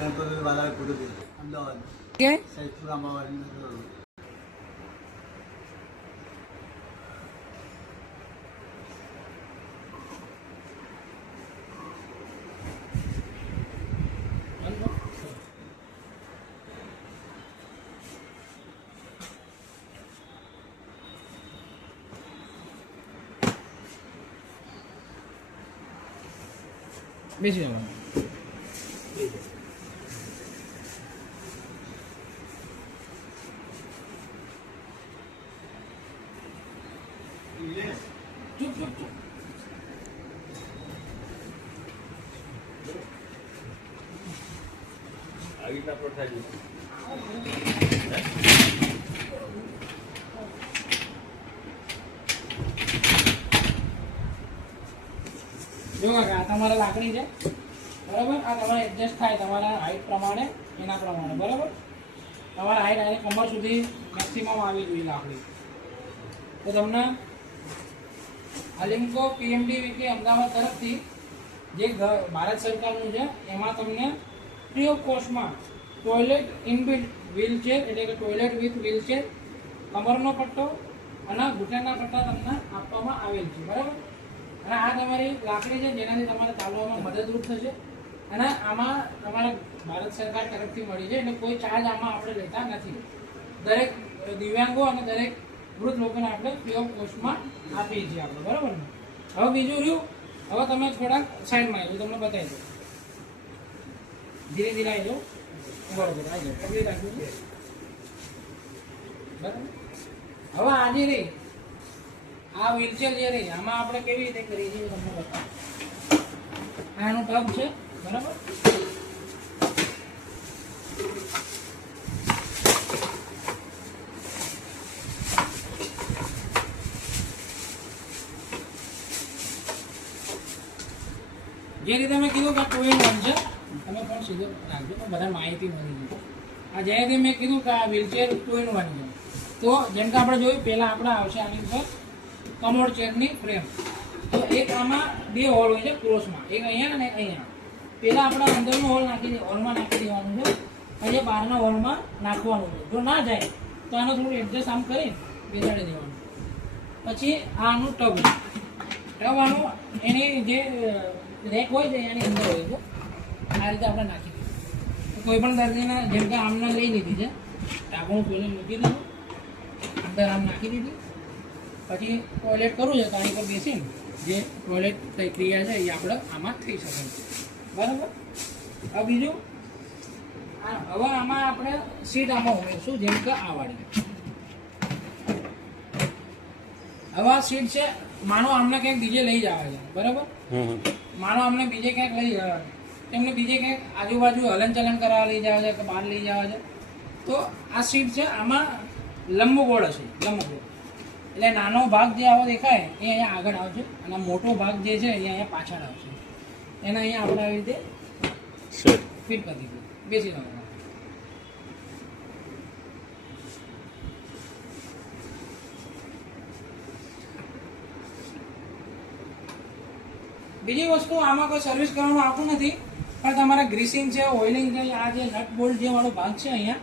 ગણપતિ વાલા કુદરતી અમદાવાદ કે સૈદપુરા માવાડી બેસી જવાનું. ચૂપ ચૂપ ચૂપ. આવી રીતના પ્રોત્સાહન જો કાકા તમારા લાકડી છે બરાબર. આ તમારે એડજસ્ટ થાય તમારા હાઈટ પ્રમાણે એના પ્રમાણે બરાબર. તમારા હાઈટ આને કમર સુધી મેક્સિમમ આવી જોઈએ લાકડી. તો તમને અલિમ્કો PMDVK અમદાવાદ તરફથી જે ભારત સરકારનું છે એમાં તમને ફ્રી ઓફ કોસ્ટમાં ટોયલેટ ઇનબિલ્ટ વ્હીલચેર એટલે કે ટોયલેટ વિથ વ્હીલચેર, કમરનો પટ્ટો અને ઘૂંટણના પટ્ટા તમને આપવામાં આવેલ છે બરાબર. અને આ તમારી લાકડી છે જેનાથી તમારે ચાલવામાં મદદરૂપ થશે. અને આમાં તમારા ભારત સરકાર તરફથી મળી છે એટલે કોઈ ચાર્જ આમાં આપણે લેતા નથી. દરેક દિવ્યાંગો અને દરેક વૃદ્ધ લોકોને આપણે ફ્રી ઓફ કોસ્ટમાં આપીએ છીએ આપણે બરાબર ને. હવે બીજું રહ્યું, હવે તમે થોડાક સાઈડમાં આવી તમને બતાવી દો. ધીરે ધીરે આવી જાઓ. બરોબર આવી જાઓ. પકડી રાખ્યું છે બરાબર. હવે આજે રહી આ વ્હીલચેર જે રહી આમાં આપણે કેવી રીતે કરીએ છીએ તમને બતાવો. આનું ટબ છે બરાબર. જે રીતે મેં કીધું કે 2 in 1 છે, તમે પણ સીધો રાખજો પણ બધા માહિતી મળી ગઈ. આ જે રીતે મેં કીધું કે આ વ્હીલચેર 2 in 1 છે. તો જેમ કે આપણે જોયું પહેલાં આપણે આવશે આની ઉપર કમોડ ચેરની ફ્રેમ. તો એક આમાં 2 હોલ હોય છે ક્રોસમાં, એક અહીંયા અને એક અહીંયા. પહેલાં આપણે અંદરનો હોલ હોલમાં નાખી દેવાનું છે અને બહારના હોલમાં નાખવાનું છે. જો ના જાય તો આનું થોડું એડજસ્ટ આમ કરી બેસાડી દેવાનું. પછી આનું ટબ આનું એની જે રેક હોય છે એની અંદર હોય છે. આ રીતે આપણે નાખી દઈએ. કોઈ પણ દર્દીના જેમ કે આમને લઈ લીધી છે ઢાંકણું ખોલીને મૂકી દીધું, અંદર આમ નાખી દીધી. પછી ટોયલેટ કરવું છે તો આની પર બેસીને જે ટોયલેટ ક્રિયા છે એ આપણે આમાં થઈ શકે છે બરાબર. હવે બીજું હવે આમાં આપણે સીટ આમાં ઉમેરશું જેમ કે આ વાળી. હવે આ સીટ છે માનો અમને ક્યાંક બીજે લઈ જવા છે બરાબર. માનો અમને બીજે ક્યાંક લઈ જવા છે, તેમને બીજે ક્યાંક આજુબાજુ હલનચલન કરવા લઈ જવા છે કે બહાર લઈ જવા છે તો આ સીટ છે આમાં લંબગોળ હશે. લંબગોળ એટલે નાનો ભાગ જે આવો દેખાય એ અહીંયા આગળ આવશે અને મોટો ભાગ જે છે એ અહીંયા પાછળ આવશે. એને અહીંયા આપણે આવી રીતે ફિટ કરી દીધું. બેસી જવાનું. બીજી વસ્તુ આમાં કોઈ સર્વિસ કરવાનું આવતું નથી પણ તમારે ગ્રીસિંગ છે, ઓઇલિંગ છે, આ જે નટ બોલ્ટ જે વાળો ભાગ છે અહીંયા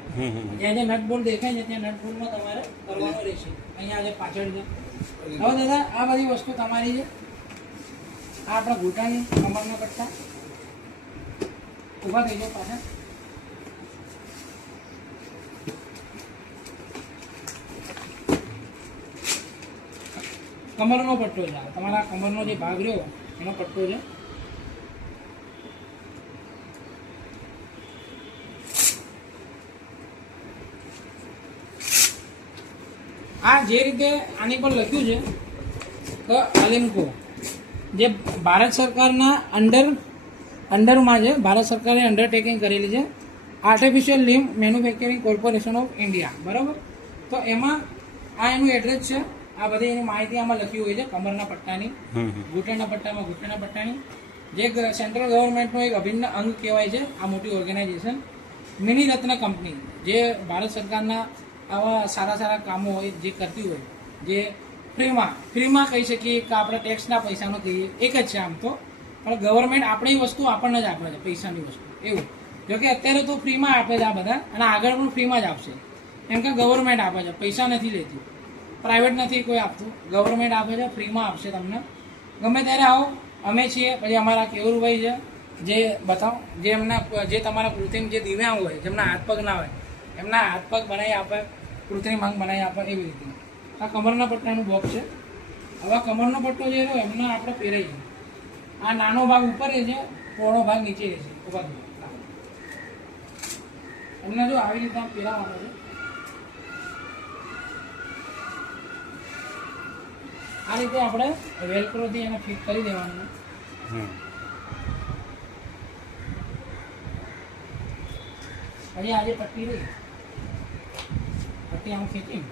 જ્યાં જે નટ બોલ્ટ દેખાય છે ત્યાં નટ બોલ્ટમાં તમારે કરવાનું રહેશે. અહીંયા જે પાછળ છે. હવે દાદા આ બધી વસ્તુ તમારી છે. આ આપણા ઘૂંટાની કમરના પટ્ટા ઊભા થઈ જાઓ પાછા. કમરનો પટ્ટો છે તમારા કમરનો જે ભાગ રહ્યો એનો પટ્ટો છે. આ જે રીતે આની પર લખ્યું છે કે અલિમ્કો જે ભારત સરકારના અંડરમાં છે, ભારત સરકારે અંડરટેકિંગ કરેલી છે artificial લિમ્બ manufacturing corporation of India બરાબર. તો એમાં આ એનું એડ્રેસ છે. આ બધી એની માહિતી આમાં લખી હોય છે કમરના પટ્ટાની, ઘૂંટણના પટ્ટામાં ઘૂંટણના પટ્ટાની. જે સેન્ટ્રલ ગવર્મેન્ટનું એક અભિન્ન અંગ કહેવાય છે આ મોટી ઓર્ગેનાઇઝેશન મિની રત્ન કંપની, જે ભારત સરકારના આવા સારા કામો હોય જે કરતી હોય, જે ફ્રીમાં કહી શકીએ કે આપણે ટેક્સના પૈસાનો કહીએ એક જ છે આમ તો, પણ ગવર્મેન્ટ આપણી વસ્તુ આપણને જ આપે છે પૈસાની વસ્તુ એવું. જોકે અત્યારે તો ફ્રીમાં આપે છે આ બધા, અને આગળ પણ ફ્રીમાં જ આપશે, કેમ કે ગવર્મેન્ટ આપે છે, પૈસા નથી લેતી, પ્રાઇવેટ નથી કોઈ આપતું, ગવર્મેન્ટ આપે છે, ફ્રીમાં આપશે તમને. ગમે ત્યારે આવો, અમે છીએ. પછી અમારા કેવુરભાઈ છે, જે બતાવો, જે એમના જે તમારા કૃત્રિમ જે દિવ્યાંગ હોય, જેમના હાથ પગ ના હોય, એમના હાથ પગ બનાવી આપે, કૃત્રિમ અંગ બનાવી આપે, એવી રીતે. આ કમરના પટ્ટાનું બોક્સ છે. હવે કમરનો પટ્ટો જે રહ્યો એમને આપણે પહેરાઈએ. આ નાનો ભાગ ઉપર છે, પહોળો ભાગ નીચે છે. એમને જો આવી રીતે પહેરાવવાનો છે. આ રીતે આપણે વેલ્ક્રોથી એને ફિટ કરી દેવાનું. હજી આજે પટ્ટી રહી, પટ્ટી આમ ખેંચી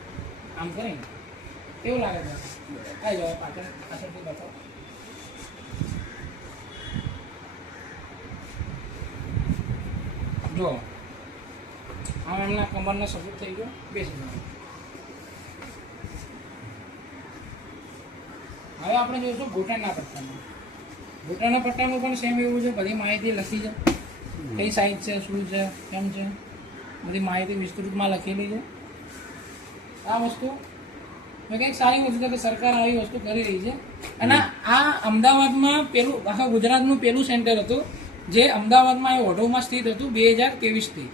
આમ કરી કેવું લાગે છે? આવી જાવ પાછળથી બતાવો. જો આમ એમના કમરનો સપોર્ટ થઈ ગયો. બેસી જાઓ. હવે આપણે જોઈશું ઘૂંટણના પટ્ટામાં. ઘૂંટણના પટ્ટાનું પણ સેમ એવું છે, બધી માહિતી લખી છે, કઈ સાઈઝ છે, શું છે, કેમ છે, બધી માહિતી વિસ્તૃતમાં લખેલી છે. આ વસ્તુ કંઈક સારી વસ્તુ છે કે સરકાર આવી વસ્તુ કરી રહી છે. અને આ અમદાવાદમાં પેલું, આખા ગુજરાતનું પેલું સેન્ટર હતું જે અમદાવાદમાં એ ઓઢવમાં સ્થિત હતું 2023થી.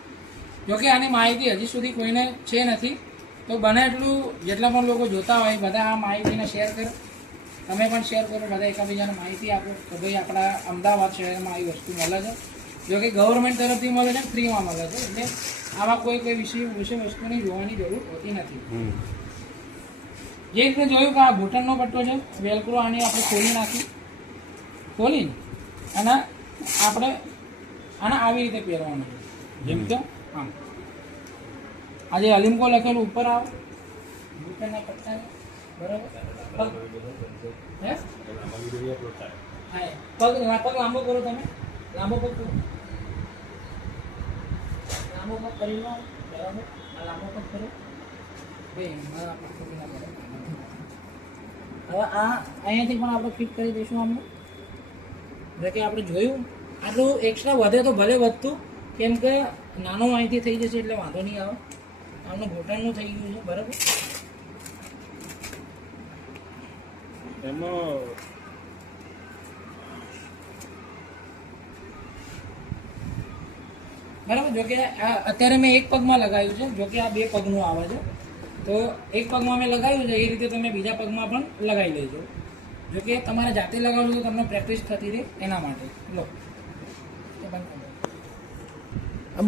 જોકે આની માહિતી હજી સુધી કોઈને છે નથી, તો બને એટલું જેટલા પણ લોકો જોતા હોય બધા આ માહિતીને શેર કરો. તમે પણ શેર કરો, બધા એકબીજાને માહિતી આપો કે ભાઈ આપણા અમદાવાદ શહેરમાં આવી વસ્તુ મળે છે. જોકે ગવર્મેન્ટ તરફથી મળે છે, ફ્રીમાં મળે છે, એટલે આમાં કોઈ વિષય વસ્તુની જોવાની જરૂર હોતી નથી. જે રીતે જોયું કે આ ઘૂંટણનો પટ્ટો છે, વેલ્ક્રો આની આપણે ખોલી નાખી, ખોલીને અને આપણે આને આવી રીતે પહેરવાનું છે, જેમ કે આમ. આજે અલિમકો લખેલું ઉપર આવે ઘૂંટણના પટ્ટા, બરાબર. હે પગ લાંબો કરો, તમે લાંબો પગ કરો, લાંબો પગ કરી લો, બરાબર. આ લાંબો પગ કરો. હવે આ અહીંયાથી પણ આપણે ફિટ કરી દઈશું અમને. એટલે કે આપણે જોયું આટલું એક્સ્ટ્રા વધે તો ભલે વધતું, કેમ કે નાનો અહીંથી થઈ જશે એટલે વાંધો નહીં આવે. આમનું ઘૂંટણનું થઈ ગયું છે, બરાબર. એમાં બરાબર. જોકે અત્યારે મેં એક પગમાં લગાવ્યું છે, જોકે આ 2 પગનું આવે છે, તો એક પગમાં મેં લગાવ્યું છે, એ રીતે તમે બીજા પગમાં પણ લગાવી લેજો. જોકે તમારે જાતે લગાવવું તો તમને પ્રેક્ટિસ થતી રહે એના માટે. લો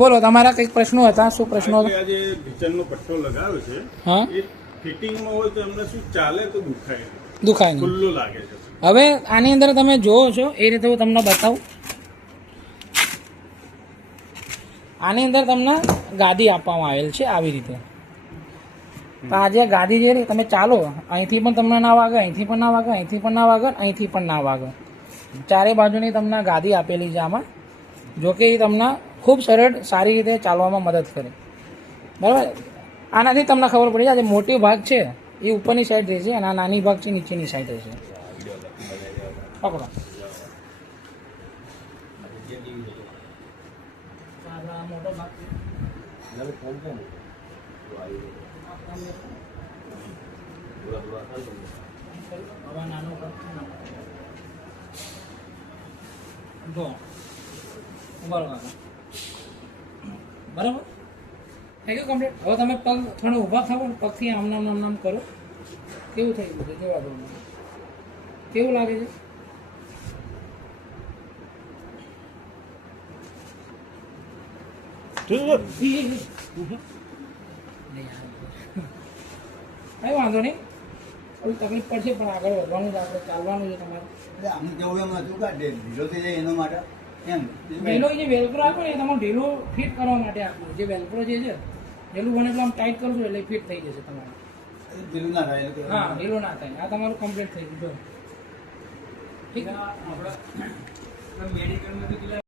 બોલો, તમારા કંઈક પ્રશ્નો હતા? શું પ્રશ્નો હતા? આજે ઢીચણનો પટ્ટો લગાવ્યો છે, હા, એ ફિટિંગમાં હોય તો એમને શું ચાલે તો દુખાય નહીં, ખુલ્લું લાગે છે. હવે આની અંદર તમે જોવો છો એ રીતે હું તમને બતાવું. આની અંદર તમને ગાદી આપવામાં આવેલ છે આવી રીતે. તો આ જે ગાદી જે તમે ચાલો, અહીંથી પણ તમને ના વાગે, અહીંથી પણ ના વાગે, અહીંથી પણ ના વાગે, અહીંથી પણ ના વાગે. ચારે બાજુની તમને ગાદી આપેલી છે આમાં. જોકે એ તમને ખૂબ સરળ સારી રીતે ચાલવામાં મદદ કરે, બરાબર. આનાથી તમને ખબર પડી જાય, મોટી ભાગ છે એ ઉપરની સાઈડ રહેશે અને આ નાની ભાગ છે નીચેની સાઈડ રહેશે. પકડો. મોટો ભાગ હવે નાનો ભાગ જો બરાબર થઈ ગયું કમ્પ્લીટ. હવે તમે પગ થોડો ઊભા થાવો, પગથી આમ નામ કરો. કેવું થઈ ગયું છે જોવા દો, કેવું લાગે છે? કઈ વાંધો નહીં, થોડી તકલીફ પડશે પણ આગળ વધવાનું છે, આપણે ચાલવાનું છે તમારે. એટલે આમ જવું એમ હતું કે ઢીલો થઈ જાય એના માટે એમ. ઢીલો જે વેલ્ક્રો આપ્યો ને એ તમારે ઢીલો ફિટ કરવા માટે આપ્યું. જે વેલ્ક્રો જે છે ઢીલું બને એટલે આમ ટાઈટ કરશો એટલે ફિટ થઈ જશે તમારે. ઢીલું ના થાય. હા, ઢીલું ના થાય. આ તમારું કમ્પ્લીટ થઈ ગયું. ઠીક. આપણે મેડિકલમાં